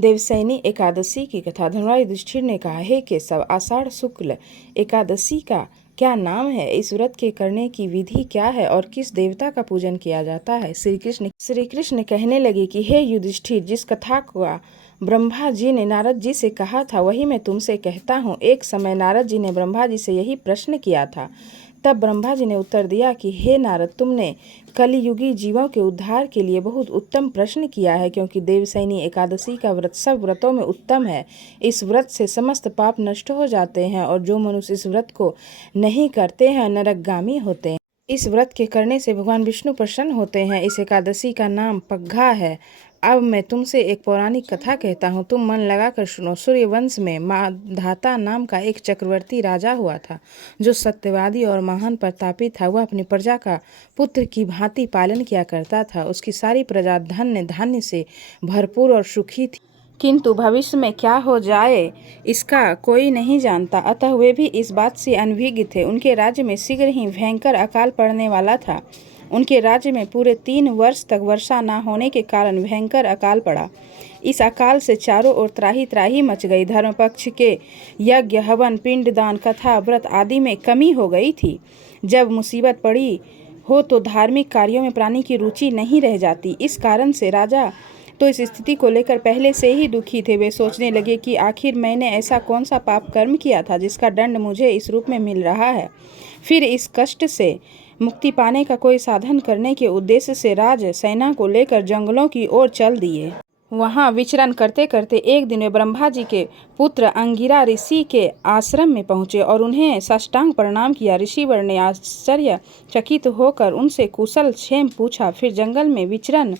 देवशयनी एकादशी की कथा। धर्मराज युधिष्ठिर ने कहा, हे केशव, आषाढ़ शुक्ल एकादशी का क्या नाम है? इस व्रत के करने की विधि क्या है और किस देवता का पूजन किया जाता है? श्री कृष्ण कहने लगे कि हे युधिष्ठिर, जिस कथा का ब्रह्मा जी ने नारद जी से कहा था वही मैं तुमसे कहता हूँ। एक समय नारद जी ने ब्रह्मा जी से यही प्रश्न किया था। तब ब्रह्मा जी ने उत्तर दिया कि हे नारद, तुमने कलियुगी जीवों के उद्धार के लिए बहुत उत्तम प्रश्न किया है, क्योंकि देवशयनी एकादशी का व्रत सब व्रतों में उत्तम है। इस व्रत से समस्त पाप नष्ट हो जाते हैं और जो मनुष्य इस व्रत को नहीं करते हैं नरकगामी होते हैं। इस व्रत के करने से भगवान विष्णु प्रसन्न होते हैं। इस एकादशी का नाम पग्घा है। अब मैं तुमसे एक पौराणिक कथा कहता हूँ, तुम मन लगाकर सुनो। सूर्यवंश में माधाता नाम का एक चक्रवर्ती राजा हुआ था, जो सत्यवादी और महान प्रतापी था। वह अपनी प्रजा का पुत्र की भांति पालन किया करता था। उसकी सारी प्रजा धन्य धान्य से भरपूर और सुखी थी, किंतु भविष्य में क्या हो जाए इसका कोई नहीं जानता, अतः वे भी इस बात से अनभिज्ञ थे। उनके राज्य में शीघ्र ही भयंकर अकाल पड़ने वाला था। उनके राज्य में पूरे 3 वर्ष तक वर्षा न होने के कारण भयंकर अकाल पड़ा। इस अकाल से चारों ओर त्राही त्राही मच गई। धर्म पक्ष के यज्ञ, हवन, पिंडदान, कथा, व्रत आदि में कमी हो गई थी। जब मुसीबत पड़ी हो तो धार्मिक कार्यों में प्राणी की रुचि नहीं रह जाती। इस कारण से राजा तो इस स्थिति को लेकर पहले से ही दुखी थे। वे सोचने लगे कि आखिर मैंने ऐसा कौन सा पाप कर्म किया था जिसका दंड मुझे इस रूप में मिल रहा है। फिर इस कष्ट से मुक्ति पाने का कोई साधन करने के उद्देश्य से राज सेना को लेकर जंगलों की ओर चल दिए। वहां विचरण करते करते एक दिन वे ब्रह्मा जी के पुत्र अंगिरा ऋषि के आश्रम में पहुंचे और उन्हें साष्टांग प्रणाम किया। ऋषिवर ने आश्चर्यचकित होकर उनसे कुशल क्षेम पूछा। फिर जंगल में विचरण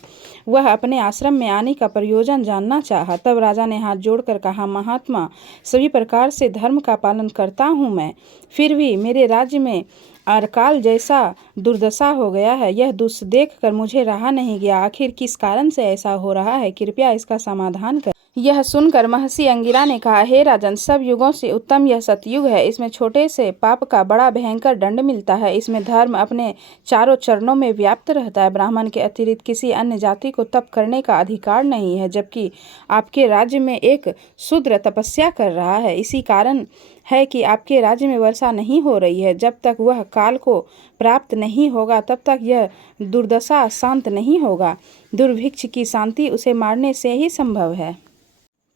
वह अपने आश्रम में आने का प्रयोजन जानना चाहा। तब राजा ने हाथ जोड़कर कहा, महात्मा, सभी प्रकार से धर्म का पालन करता हूँ मैं, फिर भी मेरे राज्य में अकाल जैसा दुर्दशा हो गया है। यह दुष्ट देखकर मुझे रहा नहीं गया। आखिर किस कारण से ऐसा हो रहा है? कृपया इसका समाधान कर। यह सुनकर महर्षि अंगिरा ने कहा, हे राजन, सब युगों से उत्तम यह सतयुग है। इसमें छोटे से पाप का बड़ा भयंकर दंड मिलता है। इसमें धर्म अपने चारों चरणों में व्याप्त रहता है। ब्राह्मण के अतिरिक्त किसी अन्य जाति को तप करने का अधिकार नहीं है, जबकि आपके राज्य में एक शूद्र तपस्या कर रहा है। इसी कारण है कि आपके राज्य में वर्षा नहीं हो रही है। जब तक वह काल को प्राप्त नहीं होगा तब तक यह दुर्दशा शांत नहीं होगा। दुर्भिक्ष की शांति उसे मारने से ही संभव है।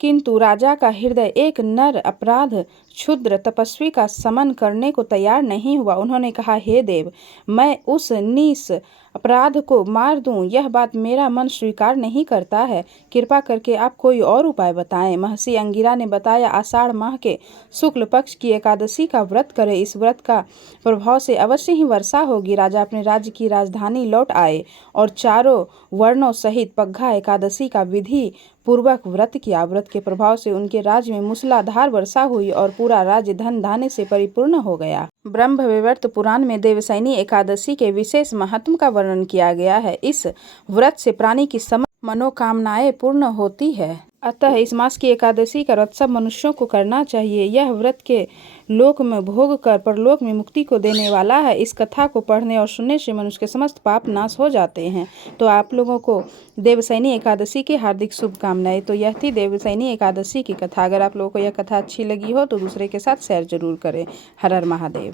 किंतु राजा का हृदय एक नर अपराध क्षुद्र तपस्वी का समन करने को तैयार नहीं हुआ। उन्होंने कहा, हे देव, मैं उस नीच अपराध को मार दूं, यह बात मेरा मन स्वीकार नहीं करता है। कृपा करके आप कोई और उपाय बताएं। महर्षि अंगिरा ने बताया, आषाढ़ माह के शुक्ल पक्ष की एकादशी का व्रत करें। इस व्रत का प्रभाव से अवश्य ही वर्षा होगी। राजा अपने राज्य की राजधानी लौट आए और चारों वर्णों सहित पग्घा एकादशी का विधि पूर्वक व्रत किया। व्रत के प्रभाव से उनके राज्य में मूसलाधार वर्षा हुई और पूरा राज्य धन धान्य से परिपूर्ण हो गया। ब्रह्मवैवर्त पुराण में देवशयनी एकादशी के विशेष महत्व का वर्णन किया गया है। इस व्रत से प्राणी की समस्त मनोकामनाएं पूर्ण होती है। अतः इस मास की एकादशी का व्रत सब मनुष्यों को करना चाहिए। यह व्रत के लोक में भोग कर परलोक में मुक्ति को देने वाला है। इस कथा को पढ़ने और सुनने से मनुष्य के समस्त पाप नाश हो जाते हैं। तो आप लोगों को देवशयनी एकादशी की हार्दिक शुभकामनाएं। तो यह थी देवशयनी एकादशी की कथा। अगर आप लोगों को यह कथा अच्छी लगी हो तो दूसरे के साथ शेयर जरूर करें। हर हर महादेव।